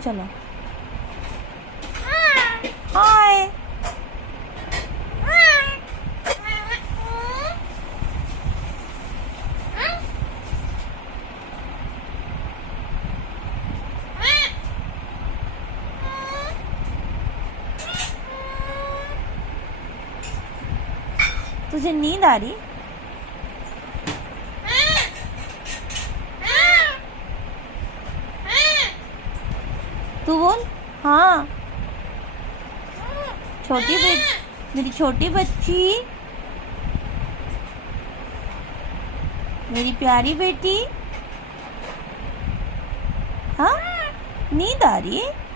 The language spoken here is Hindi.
चलो। हाय। तुझे नींद आ रही? तू बोल। हाँ। मेरी छोटी बच्ची, मेरी प्यारी बेटी। हाँ, नींद आ रही है?